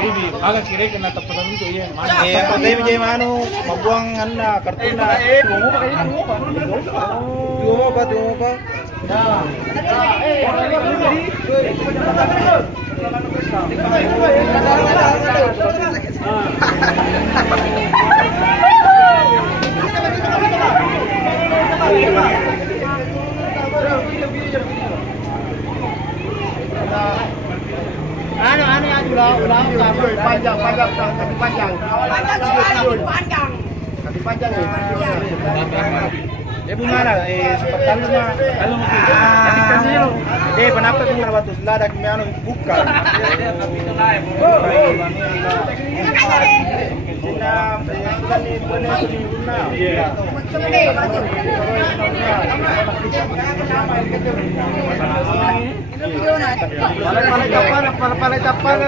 Baby, agak kira kena tapatan itu ya. Patay mo dyan ano, mabuang na, karton na. Tungo pa. Ano yan ulang panjang. Bunga na, sepat talo na. Kalau mo Panapat mo na ba ito? Ladak may ano, buka. Palay tapal.